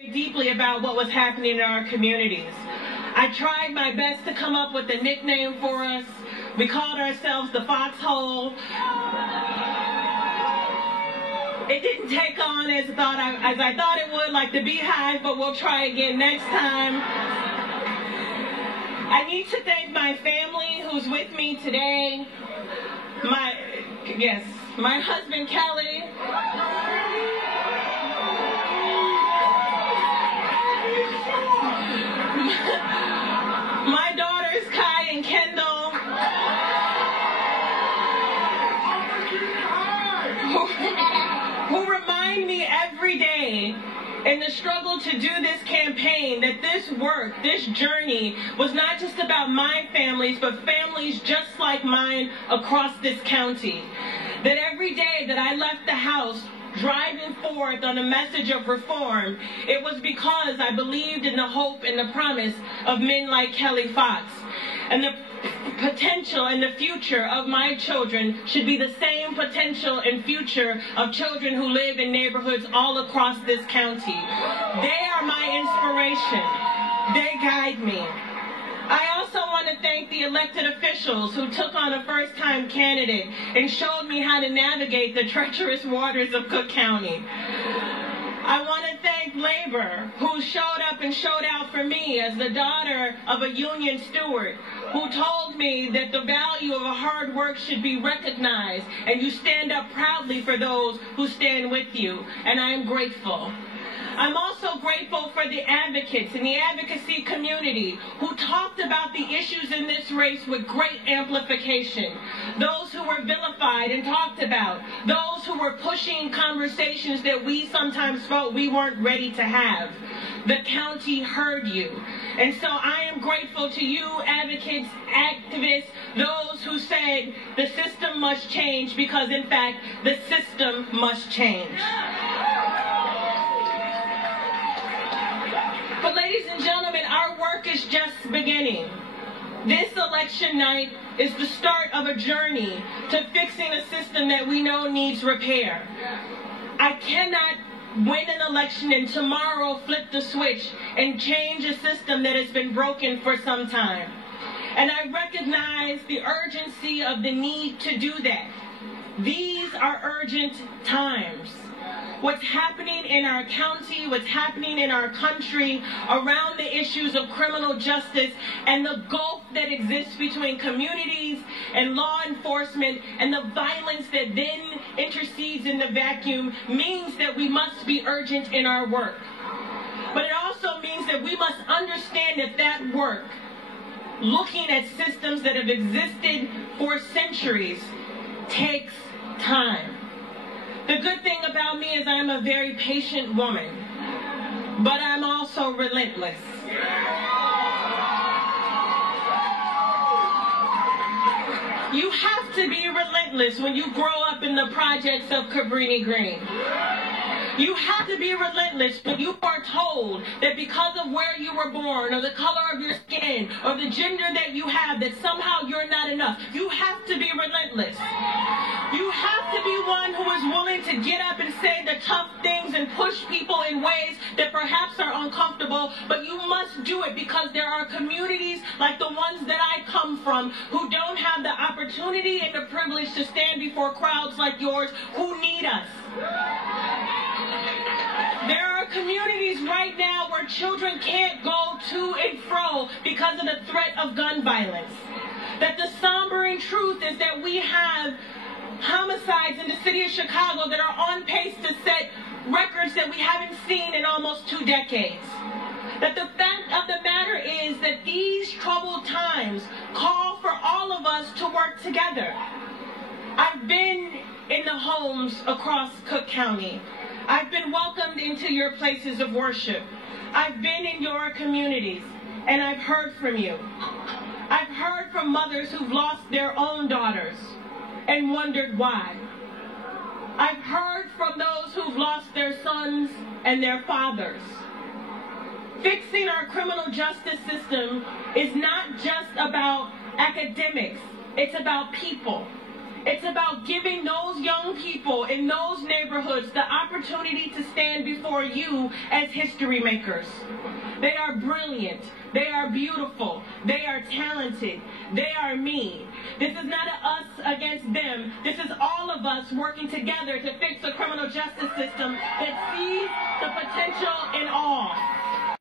Deeply about what was happening in our communities. I tried my best to come up with a nickname for us. We called ourselves the Foxhole. It didn't take on as I thought it would, like the Beehive, but we'll try again next time. I need to thank my family who's with me today. My husband Kelly. My daughters Kai and Kendall, who remind me every day in the struggle to do this campaign that this work, this journey, was not just about my families, but families just like mine across this county. That every day that I left the house driving forth on a message of reform, it was because I believed in the hope and the promise of men like Kelly Fox. And the potential and the future of my children should be the same potential and future of children who live in neighborhoods all across this county. They are my inspiration. They guide me. I also want to thank the elected officials who took on a first-time candidate and showed me how to navigate the treacherous waters of Cook County. I want to thank labor, who showed up and showed out for me as the daughter of a union steward, who told me that the value of a hard work should be recognized and you stand up proudly for those who stand with you, and I am grateful. I'm also grateful for the advocates in the advocacy community who talked about the issues in this race with great amplification. Those who were vilified and talked about. Those who were pushing conversations that we sometimes felt we weren't ready to have. The county heard you. And so I am grateful to you, advocates, activists, those who said the system must change because, in fact, the system must change. But ladies and gentlemen, our work is just beginning. This election night is the start of a journey to fixing a system that we know needs repair. I cannot win an election and tomorrow flip the switch and change a system that has been broken for some time. And I recognize the urgency of the need to do that. These are urgent times. What's happening in our county, what's happening in our country around the issues of criminal justice and the gulf that exists between communities and law enforcement and the violence that then intercedes in the vacuum means that we must be urgent in our work. But it also means that we must understand that work, looking at systems that have existed for centuries, takes time. The good thing about me is I'm a very patient woman, but I'm also relentless. You have to be relentless when you grow up in the projects of Cabrini Green. You have to be relentless when you are told that because of where you were born or the color of your skin or the gender that you have, that somehow you're not enough. You have to be relentless. You have to be one who is willing to get up and say the tough things and push people in ways that perhaps are uncomfortable, but you must do it because there are communities like the ones that I come from who don't have the opportunity and the privilege to stand before crowds like yours who need us. There are communities right now where children can't go to and fro because of the threat of gun violence. That the sombering truth is that we have homicides in the city of Chicago that are on pace to set records that we haven't seen in almost 2 decades. That the fact of the matter is that these troubled times call for all of us to work together. I've been in the homes across Cook County. I've been welcomed into your places of worship. I've been in your communities, and I've heard from you. I've heard from mothers who've lost their own daughters and wondered why. I've heard from those who've lost their sons and their fathers. Fixing our criminal justice system is not just about academics. It's about people. It's about giving those young people in those neighborhoods the opportunity to stand before you as history makers. They are brilliant. They are beautiful. They are talented. They are me. This is not a us against them. This is all of us working together to fix a criminal justice system that sees the potential in all.